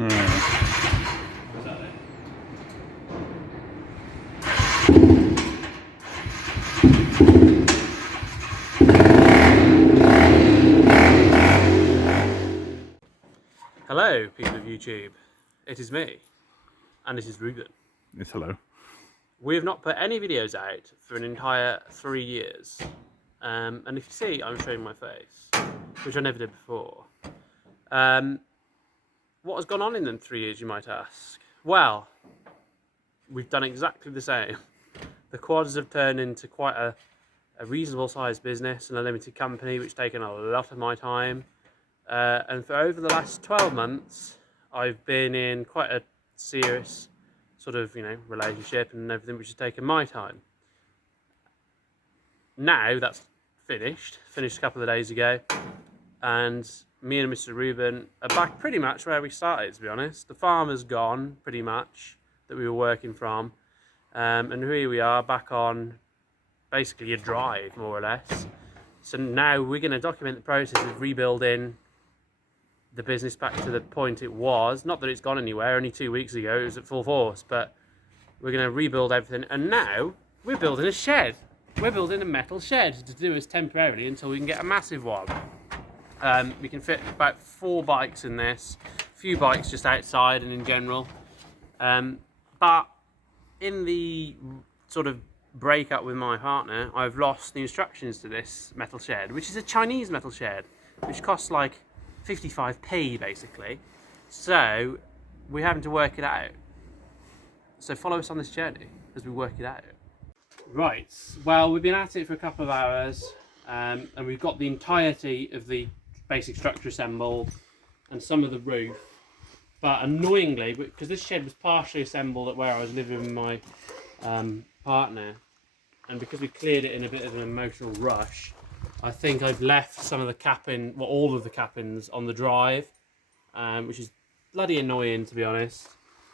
Hello, people of YouTube. It is me, and this is Ruben. Yes, hello. We have not put any videos out for an entire 3 years. And if you see, I'm showing my face, which I never did before. What has gone on in them 3 years, you might ask? Well, we've done exactly the same. The quads have turned into quite a reasonable sized business and a limited company, which has taken a lot of my time. And for over the last 12 months, I've been in quite a serious sort of, relationship and everything, which has taken my time. Now that's finished a couple of days ago, and me and Mr. Ruben are back pretty much where we started, to be honest. The farm has gone, pretty much, that we were working from, and here we are back on basically a drive, more or less. So now we're going to document the process of rebuilding the business back to the point it was. Not that it's gone anywhere, only 2 weeks ago it was at full force, but we're going to rebuild everything, and now we're building a shed. We're building a metal shed to do us temporarily until we can get a massive one. We can fit about 4 bikes in this, a few bikes just outside and in general. But in the sort of breakup with my partner, I've lost the instructions to this metal shed, which is a Chinese metal shed, which costs like 55p basically. So we're having to work it out. So follow us on this journey as we work it out. Right, well, we've been at it for a couple of hours, and we've got the entirety of the basic structure assembled and some of the roof. But annoyingly, because this shed was partially assembled at where I was living with my partner, and because we cleared it in a bit of an emotional rush, I think I've left some of the capping, well, all of the cappings on the drive, which is bloody annoying, to be honest.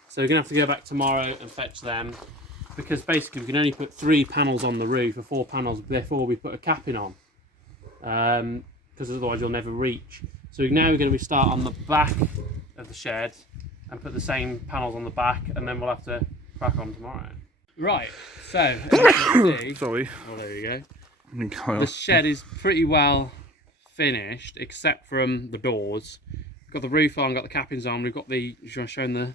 So we're going to have to go back tomorrow and fetch them, because basically we can only put 3 panels on the roof, or 4 panels before we put a capping on, because otherwise you'll never reach. So now we're going to start on the back of the shed and put the same panels on the back, and then we'll have to crack on tomorrow. Right, so as you can see, Sorry. oh, there you go. The The shed is pretty well finished, except from the doors. We've got the roof on, got the cappings on, we've got the, showing the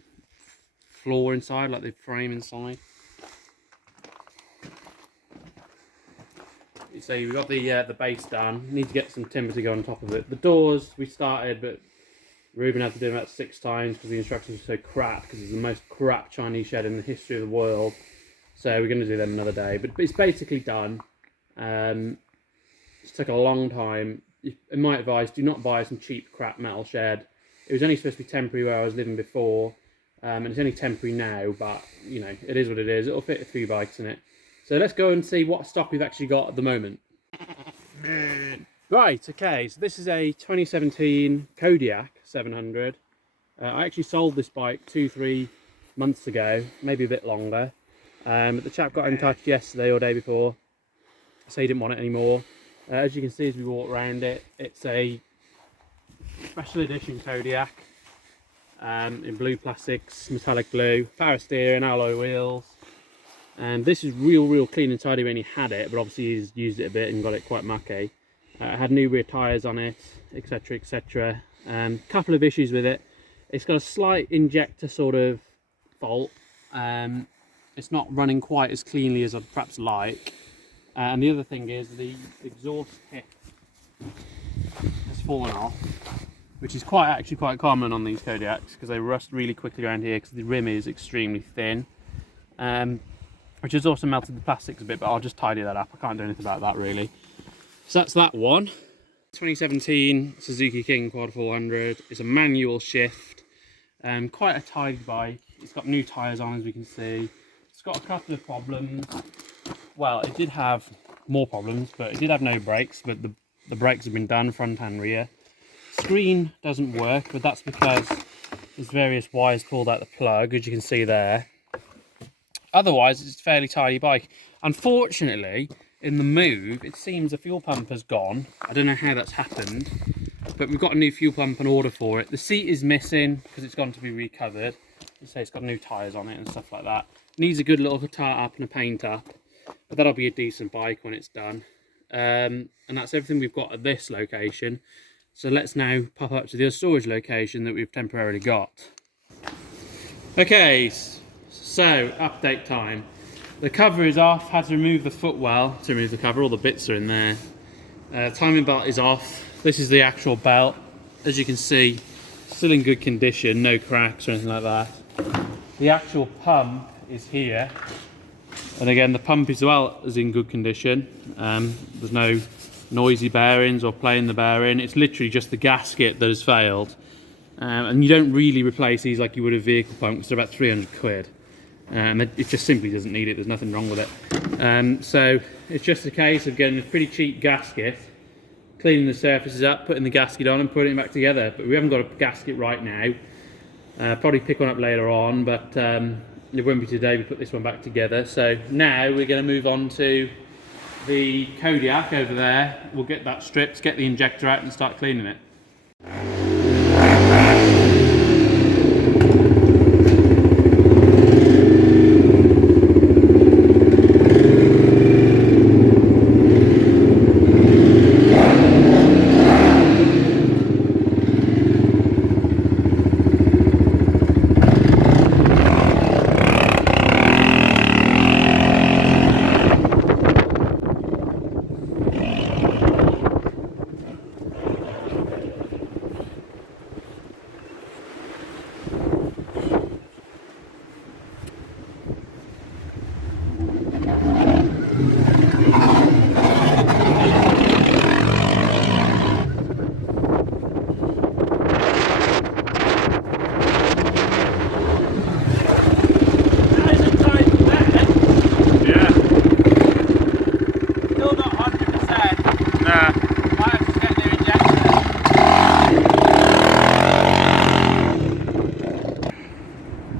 floor inside, like the frame inside. So we've got the base done. Need to get some timber to go on top of it. The doors we started, but Ruben had to do them about 6 times because the instructions were so crap, because it's the most crap Chinese shed in the history of the world. So we're going to do them another day, but it's basically done. It's took a long time. In my advice, do not buy some cheap crap metal shed. It was only supposed to be temporary where I was living before, and it's only temporary now, but it is what it is. It'll fit 3 bikes in it. So let's go and see what stock we've actually got at the moment. Right, okay, so this is a 2017 Kodiak 700. I actually sold this bike 2-3 months ago, maybe a bit longer. But the chap got in touch yesterday or day before, so he didn't want it anymore. As you can see as we walk around it, it's a special edition Kodiak in blue plastics, metallic blue, power steering, alloy wheels. And this is real clean and tidy when he had it, but obviously he's used it a bit and got it quite mucky. It had new rear tyres on it, etc, etc. Couple of issues with it. It's got a slight injector sort of fault. It's not running quite as cleanly as I'd perhaps like. And the other thing is the exhaust tip has fallen off, which is actually quite common on these Kodiaks, because they rust really quickly around here because the rim is extremely thin. Which has also melted the plastics a bit, but I'll just tidy that up. I can't do anything about that really. So that's that one. 2017 Suzuki King Quad 400. It's a manual shift. Quite a tidy bike. It's got new tyres on, as we can see. It's got a couple of problems. Well, it did have more problems, but it did have no brakes, but the brakes have been done, front and rear. Screen doesn't work, but that's because there's various wires pulled out the plug, as you can see there. Otherwise, it's a fairly tidy bike. Unfortunately, in the move, it seems the fuel pump has gone. I don't know how that's happened, but we've got a new fuel pump on order for it. The seat is missing because it's gone to be recovered. You say it's got new tyres on it and stuff like that. Needs a good little tart up and a paint up, but that'll be a decent bike when it's done. And that's everything we've got at this location. So let's now pop up to the other storage location that we've temporarily got. Okay, so update time. The cover is off, had to remove the footwell to remove the cover, all the bits are in there. Timing belt is off. This is the actual belt. As you can see, still in good condition, no cracks or anything like that. The actual pump is here. And again, the pump as well is in good condition. There's no noisy bearings or play in the bearing. It's literally just the gasket that has failed. And you don't really replace these like you would a vehicle pump, because they're about 300 quid. It just simply doesn't need it, there's nothing wrong with it. So it's just a case of getting a pretty cheap gasket, cleaning the surfaces up, putting the gasket on and putting it back together. But we haven't got a gasket right now. Probably pick one up later on, but it won't be today we put this one back together. So now we're going to move on to the Kodiaq over there. We'll get that stripped, get the injector out and start cleaning it.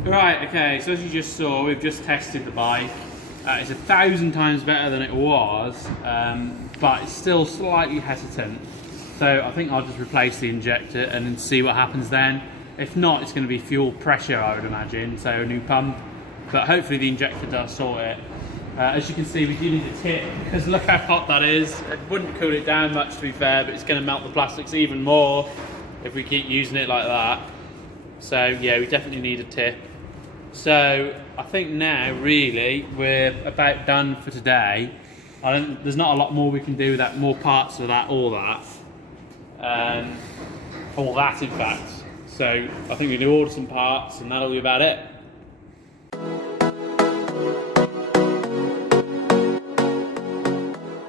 Right, okay, so as you just saw, we've just tested the bike. It's 1,000 times better than it was, but it's still slightly hesitant. So I think I'll just replace the injector and then see what happens then. If not, it's going to be fuel pressure, I would imagine, so a new pump. But hopefully the injector does sort it. As you can see, we do need a tip, because look how hot that is. It wouldn't cool it down much, to be fair, but it's going to melt the plastics even more if we keep using it like that. So yeah, we definitely need a tip. So I think now really we're about done for today. There's not a lot more we can do with that, more parts of that, all that in fact. So I think we can order some parts and that'll be about it.